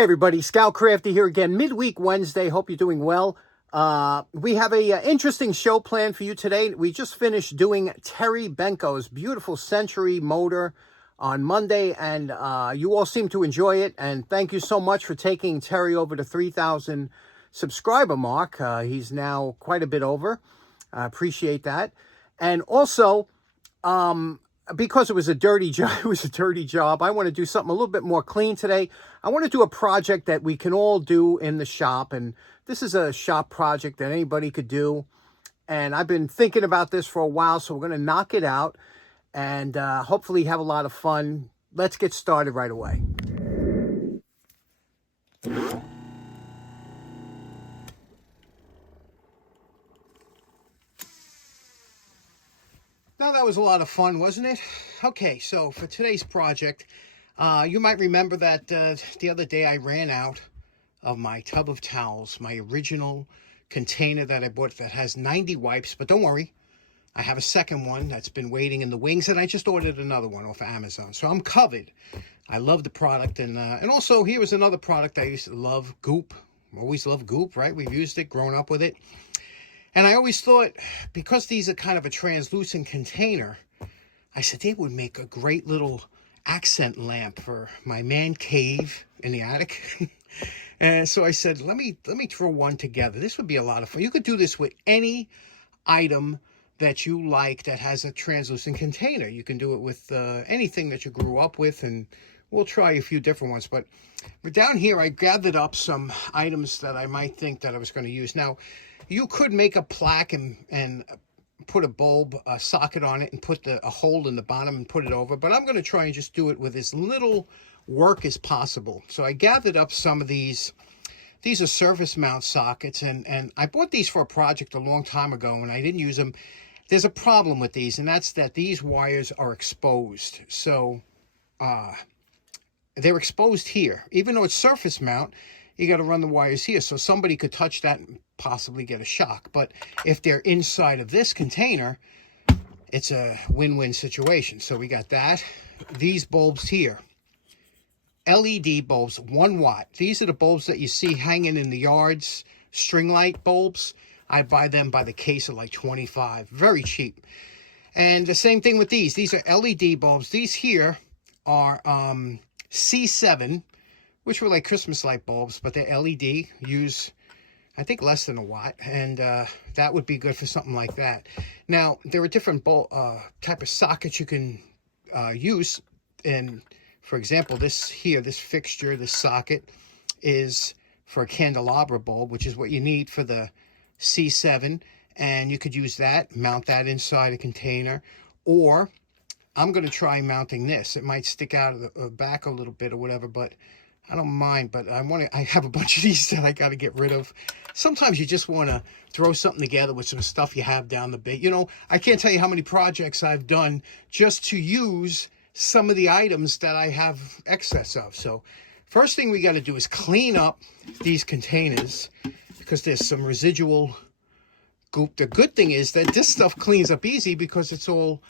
Hey everybody, Scout Crafty here again, midweek Wednesday. Hope you're doing well. We have a interesting show planned for you today. We just finished doing Terry Benko's beautiful Century motor on Monday, and you all seem to enjoy it. And thank you so much for taking Terry over the 3,000 subscriber mark. He's now quite a bit over. I appreciate that. And also, because it was a dirty job, I want to do something a little bit more clean today. I want to do a project that we can all do in the shop, and this is a shop project that anybody could do. And I've been thinking about this for a while, so we're going to knock it out and hopefully have a lot of fun. Let's get started right away. Now that was a lot of fun, wasn't it? Okay, so for today's project, you might remember that the other day I ran out of my tub of towels, my original container that I bought that has 90 wipes, but don't worry, I have a second one that's been waiting in the wings, and I just ordered another one off of Amazon, so I'm covered. I love the product, and also here was another product I used to love, Goop. Always loved Goop, right? We've used it, grown up with it. And I always thought, because these are kind of a translucent container, I said they would make a great little accent lamp for my man cave in the attic. And so I said, let me throw one together. This would be a lot of fun. You could do this with any item that you like that has a translucent container. You can do it with anything that you grew up with, and we'll try a few different ones. But down here, I gathered up some items that I might think that I was going to use. Now, you could make a plaque and put a bulb, a socket on it, and put a hole in the bottom and put it over. But I'm going to try and just do it with as little work as possible. So I gathered up some of these. These are surface mount sockets, and I bought these for a project a long time ago, and I didn't use them. There's a problem with these, and that's that these wires are exposed. So they're exposed here. Even though it's surface mount, you got to run the wires here, so somebody could touch that and possibly get a shock. But if they're inside of this container, it's a win-win situation. So we got that. These bulbs here, LED bulbs, 1 watt. These are the bulbs that you see hanging in the yards, string light bulbs. I buy them by the case at like 25, very cheap. And the same thing with these. These are LED bulbs. These here are C7, which were like Christmas light bulbs, but they're LED, use, I think, less than 1 watt, and that would be good for something like that. Now, there are different type of sockets you can use, and for example, this here, this fixture, this socket, is for a candelabra bulb, which is what you need for the C7, and you could use that, mount that inside a container, or I'm going to try mounting this. It might stick out of the back a little bit or whatever, but I don't mind. But I have a bunch of these that I got to get rid of. Sometimes you just want to throw something together with some stuff you have down the bay. You know, I can't tell you how many projects I've done just to use some of the items that I have excess of. So first thing we got to do is clean up these containers, because there's some residual goop. The good thing is that this stuff cleans up easy because it's all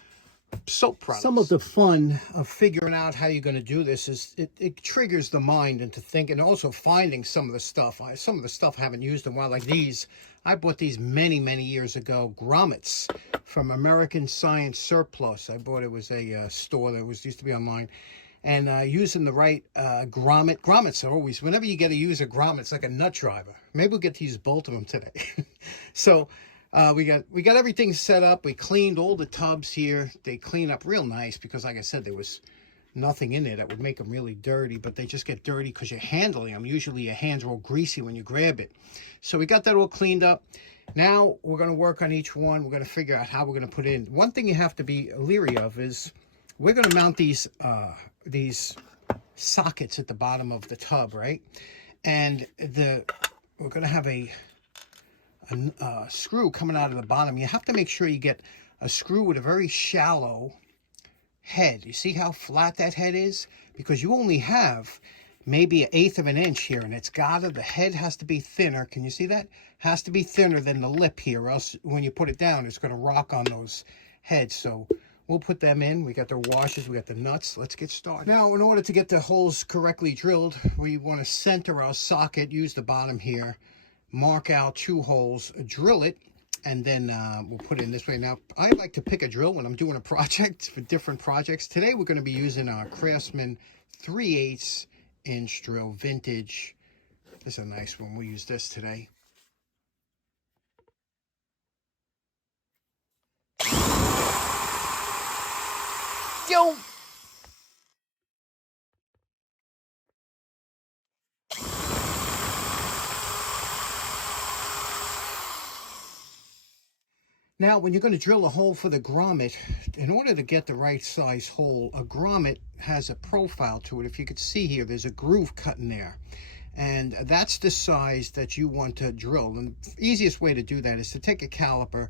soap products. Some of the fun of figuring out how you're going to do this is it triggers the mind into thinking, and also finding some of the stuff. Some of the stuff I haven't used in a while, like these. I bought these many years ago, grommets from American Science Surplus. I bought it was a store that used to be online. And using the right grommets are always, whenever you get to use a grommet, it's like a nut driver. Maybe we'll get to use both of them today. So we got everything set up. We cleaned all the tubs here. They clean up real nice because, like I said, there was nothing in there that would make them really dirty, but they just get dirty because you're handling them. Usually your hands are all greasy when you grab it. So we got that all cleaned up. Now we're going to work on each one. We're going to figure out how we're going to put in. One thing you have to be leery of is we're going to mount these sockets at the bottom of the tub, right? And we're going to have a screw coming out of the bottom. You have to make sure you get a screw with a very shallow head. You see how flat that head is? Because you only have maybe 1/8 of an inch here, and the head has to be thinner. Can you see that? Has to be thinner than the lip here, or else when you put it down, it's going to rock on those heads. So we'll put them in. We got the washers, we got the nuts. Let's get started. Now, in order to get the holes correctly drilled, we want to center our socket, use the bottom here, mark out 2 holes, drill it, and then we'll put it in this way. Now, I like to pick a drill when I'm doing a project for different projects. Today, we're going to be using our Craftsman 3/8 inch drill, vintage. This is a nice one. We'll use this today. Yo! Now, when you're going to drill a hole for the grommet, in order to get the right size hole, a grommet has a profile to it. If you could see here, there's a groove cut in there. And that's the size that you want to drill. And the easiest way to do that is to take a caliper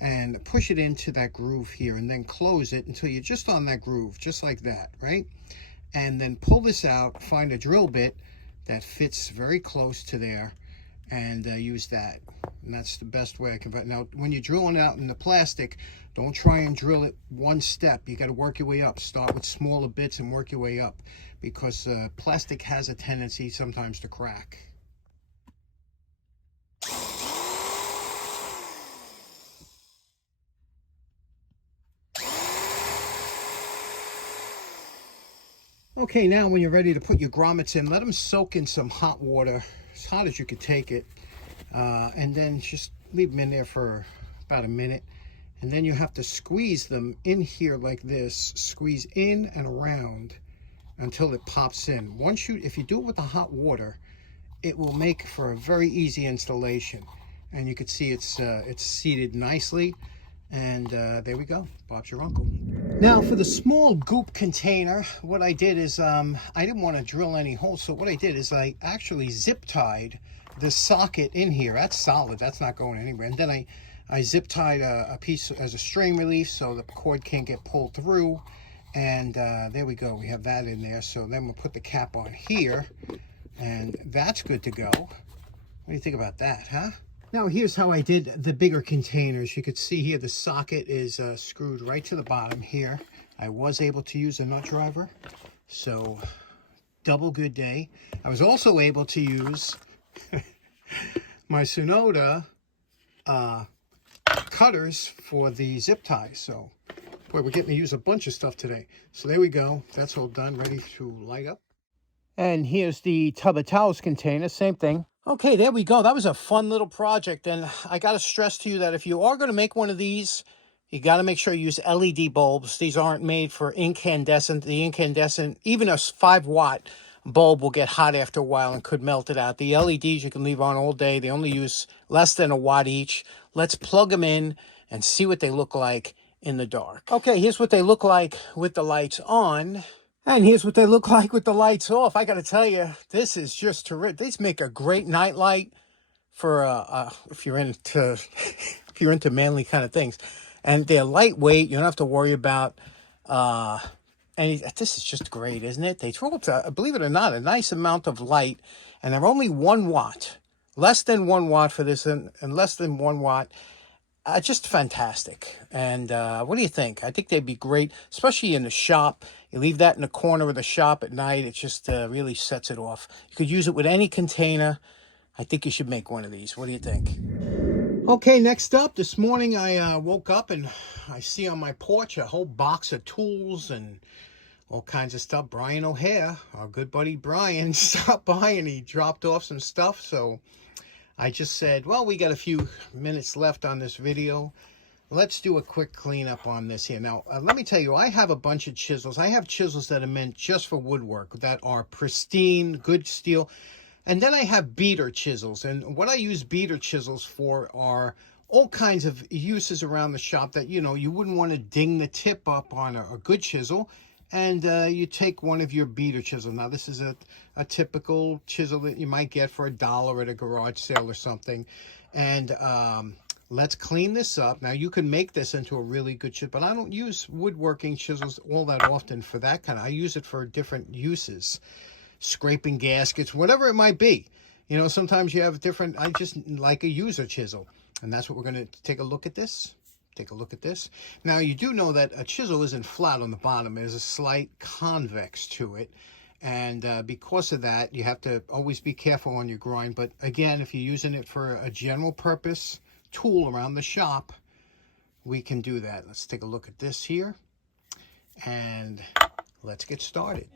and push it into that groove here and then close it until you're just on that groove, just like that, right? And then pull this out, find a drill bit that fits very close to there, and use that. And that's the best way I can. Now, when you're drilling out in the plastic, don't try and drill it one step. You got to work your way up. Start with smaller bits and work your way up, because plastic has a tendency sometimes to crack. Okay, now when you're ready to put your grommets in, let them soak in some hot water, as hot as you could take it, and then just leave them in there for about a minute. And then you have to squeeze them in here like this, squeeze in and around until it pops in. If you do it with the hot water, it will make for a very easy installation. And you can see it's seated nicely. And there we go, Bob's your uncle. Now, for the small goop container, what I did is I didn't want to drill any holes, so what I did is I actually zip tied the socket in here. That's solid, that's not going anywhere. And then I zip tied a piece as a strain relief so the cord can't get pulled through. And there we go, we have that in there. So then we'll put the cap on here, and that's good to go. What do you think about that, huh? Now, here's how I did the bigger containers. You could see here the socket is screwed right to the bottom here. I was able to use a nut driver, so double good day. I was also able to use my Sonoda cutters for the zip ties. So, boy, we're getting to use a bunch of stuff today. So there we go. That's all done, ready to light up. And here's the tub of towels container, same thing. Okay, there we go. That was a fun little project. And I got to stress to you that if you are going to make one of these, you got to make sure you use LED bulbs. These aren't made for incandescent. The incandescent, even a 5-watt bulb will get hot after a while and could melt it out. The LEDs you can leave on all day. They only use less than a watt each. Let's plug them in and see what they look like in the dark. Okay, here's what they look like with the lights on. And here's what they look like with the lights off. I got to tell you, this is just terrific. These make a great night light for if you're into manly kind of things. And they're lightweight. You don't have to worry about this is just great, isn't it? They throw up, believe it or not, a nice amount of light, and they're only 1 watt, less than 1 watt for this, and less than 1 watt. Just fantastic. And what do you think? I think they'd be great, especially in the shop. You leave that in the corner of the shop at night. It just really sets it off. You could use it with any container. I think you should make one of these. What do you think? Okay, next up, this morning I woke up and I see on my porch a whole box of tools and all kinds of stuff. Brian O'Hare, our good buddy Brian, stopped by and he dropped off some stuff. So I just said, well, we got a few minutes left on this video. Let's do a quick cleanup on this here. Now, let me tell you, I have a bunch of chisels. I have chisels that are meant just for woodwork, that are pristine, good steel. And then I have beater chisels. And what I use beater chisels for are all kinds of uses around the shop that, you know, you wouldn't want to ding the tip up on a good chisel. And you take one of your beater chisels. Now, this is a typical chisel that you might get for $1 at a garage sale or something. And let's clean this up. Now, you can make this into a really good chisel, but I don't use woodworking chisels all that often for that kind of. I use it for different uses, scraping gaskets, whatever it might be. You know, sometimes you have different, I just like a user chisel. And that's what we're going to take a look at this. Take a look at this. Now, you do know that a chisel isn't flat on the bottom. There's a slight convex to it. And because of that, you have to always be careful on your grind. But again, if you're using it for a general purpose tool around the shop, we can do that. Let's take a look at this here. And let's get started.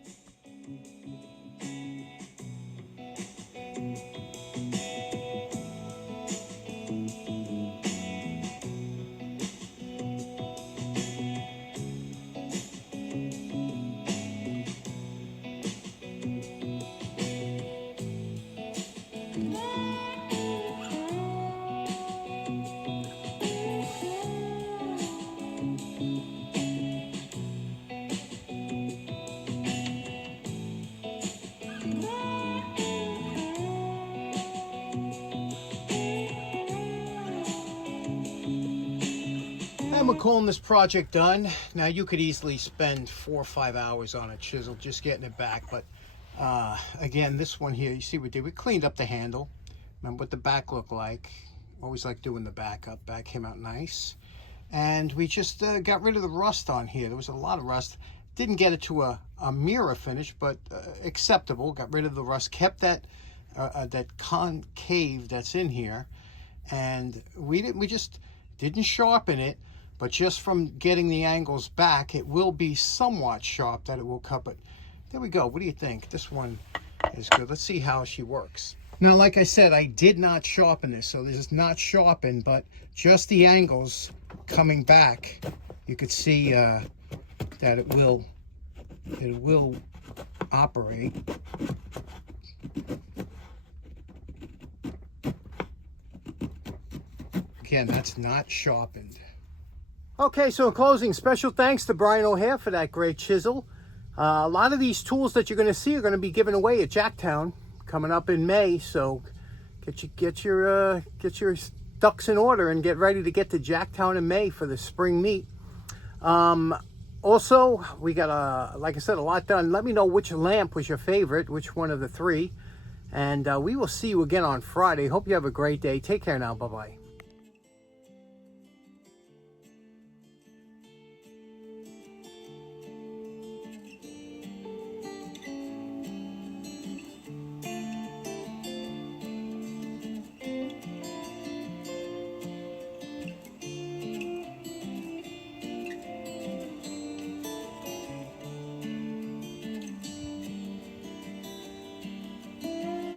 And we're calling this project done. Now, you could easily spend 4 or 5 hours on a chisel just getting it back, but again, this one here, you see what we did? We cleaned up the handle. Remember what the back looked like. Always like doing the back up. Back came out nice. And we just got rid of the rust on here. There was a lot of rust. Didn't get it to a mirror finish, but acceptable. Got rid of the rust. Kept that concave that's in here. And we just didn't sharpen it. But just from getting the angles back, it will be somewhat sharp that it will cut. But there we go. What do you think? This one is good. Let's see how she works. Now, like I said, I did not sharpen this. So this is not sharpened, but just the angles coming back, you could see that it will operate. Again, that's not sharpened. Okay, so in closing, special thanks to Brian O'Hare for that great chisel. A lot of these tools that you're going to see are going to be given away at Jacktown coming up in May. So get your ducks in order and get ready to get to Jacktown in May for the spring meet. Also, we got like I said, a lot done. Let me know which lamp was your favorite, which one of the three, and we will see you again on Friday. Hope you have a great day. Take care now. Bye bye.